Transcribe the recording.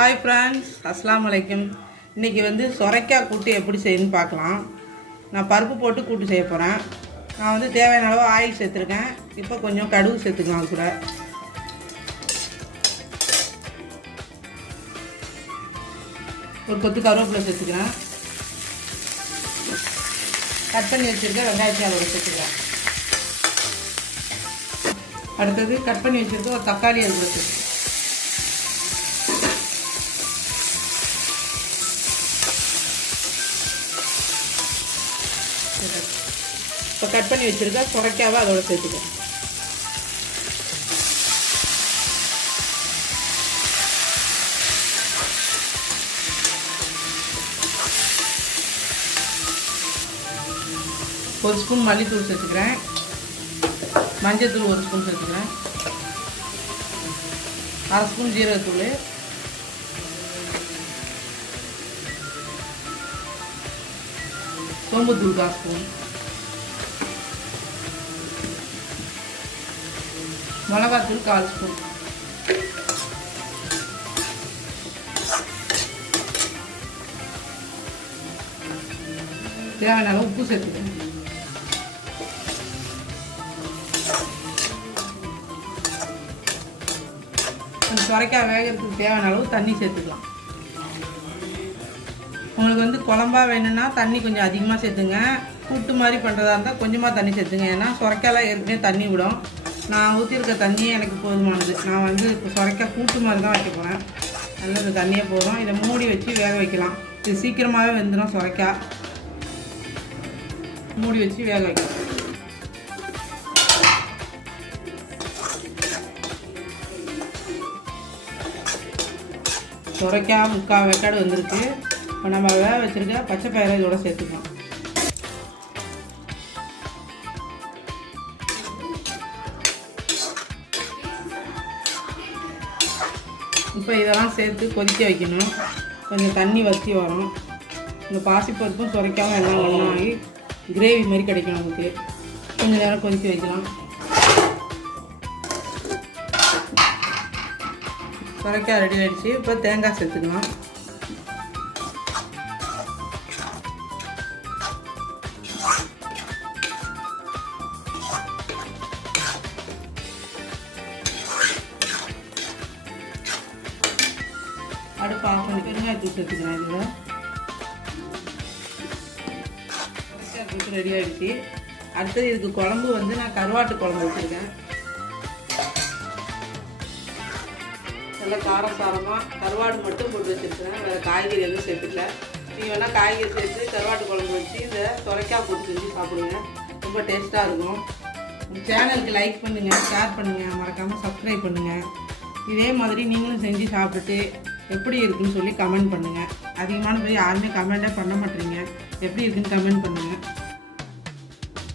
Hi friends अस्सलाम वालेकुम इनकी வந்து சொரைக்காய் கூட்டு எப்படி செய்யணும்னு பார்க்கலாம். நான் பருப்பு போட்டு கூட்டு செய்ய போறேன். நான் வந்து தேவையான அளவு ஆயில் சேர்த்துர்க்கேன். இப்போ கொஞ்சம் கடுகு சேர்த்துக்கலாம் கூட. ஒரு கொத்து கருவேப்பிலை சேர்த்துக்கிறேன். கட் பண்ணி வச்சிருக்க வெங்காயத்தை அதோட சேர்த்துக்கிறேன். அடுத்தது கட் பண்ணி வச்சிருக்க ஒரு தக்காளி அதோட சேர்த்துக்கிறேன். இப்போ கட் பண்ணி வச்சுருக்க சொரைக்காவை அதோட சேர்த்துக்கேன். ஒரு ஸ்பூன் மல்லித்தூள் சேர்த்துக்கிறேன். மஞ்சள்தூள் ஒரு ஸ்பூன் சேர்த்துக்கிறேன். அரை ஸ்பூன் ஜீரகத்தூள், சோம்புத்தூள் 1/4 ஸ்பூன், மிளகாத்தூள் 1/4 ஸ்பூன், தேவையான அளவு உப்பு சேர்த்துக்கிறேன். கொஞ்சம் சொரைக்காய் வேகிறதுக்கு தேவையான அளவு தண்ணி சேர்த்துக்கலாம். உங்களுக்கு வந்து குழம்பா வேணும்னா தண்ணி கொஞ்சம் அதிகமாக சேர்த்துங்க. கூட்டு மாதிரி பண்ணுறதா இருந்தால் கொஞ்சமாக தண்ணி சேர்த்துங்க. ஏன்னா சொரைக்காயெலாம் ஏற்கனவே தண்ணி விடும். நான் ஊற்றிருக்க தண்ணியே எனக்கு போதுமானது. நான் வந்து இப்போ சொரைக்காய் கூட்டு மாதிரி தான் வைக்க போகிறேன். அதனால் இந்த தண்ணியே போதும். இதை மூடி வச்சு வேக வைக்கலாம். இது சீக்கிரமாகவே வெந்துடும். சொரைக்காய் மூடி வச்சு வேக வைக்கலாம். சொரைக்காய் 3/4 வேக்காடு வந்திருக்கு. இப்போ நம்ம வேக வச்சுருக்க பச்சை பயிரை இதோட சேர்த்துக்கலாம். இப்போ இதெல்லாம் சேர்த்து கொதிக்க வைக்கணும். கொஞ்சம் தண்ணி வற்றி வரும். இந்த பாசிப்பருப்பும் சொரைக்காவும் எல்லாம் ஒன்றாகி கிரேவி மாதிரி கிடைக்கும் நமக்கு. கொஞ்சம் நேரம் கொதிக்க வைக்கலாம். சொரைக்காய் ரெடி ஆகிடுச்சு. இப்போ தேங்காய் சேர்த்துக்கலாம். அடுப்பு ஆஃப் பண்ணி பெருங்காயத்தூள் சேர்த்துக்கிறேன். இதில் பெருங்காயத்தூள் ரெடி ஆகிடுச்சு. அடுத்தது இதுக்கு குழம்பு வந்து நான் கருவாட்டு குழம்பு வச்சுருக்கேன். நல்லா காரசாரமாக கருவாடு மட்டும் போட்டு வச்சுருக்கிறேன். வேறு காய்கறி எதுவும் சேர்த்துக்கல. நீங்கள் வேணால் காய்கறி சேர்த்து கருவாட்டு குழம்பு வச்சு இந்த சொரைக்காய் போட்டு செஞ்சு சாப்பிடுங்க. ரொம்ப டேஸ்ட்டாக இருக்கும். சேனலுக்கு லைக் பண்ணுங்கள், ஷேர் பண்ணுங்கள், மறக்காமல் சப்ஸ்கிரைப் பண்ணுங்கள். இதே மாதிரி நீங்களும் செஞ்சு சாப்பிட்டுட்டு எப்படி இருக்குன்னு சொல்லி கமெண்ட் பண்ணுங்கள். அதிகமான பேர் யாருமே கமெண்ட்டே பண்ண மாட்டேறீங்க. எப்படி இருக்குன்னு கமெண்ட் பண்ணுங்கள்.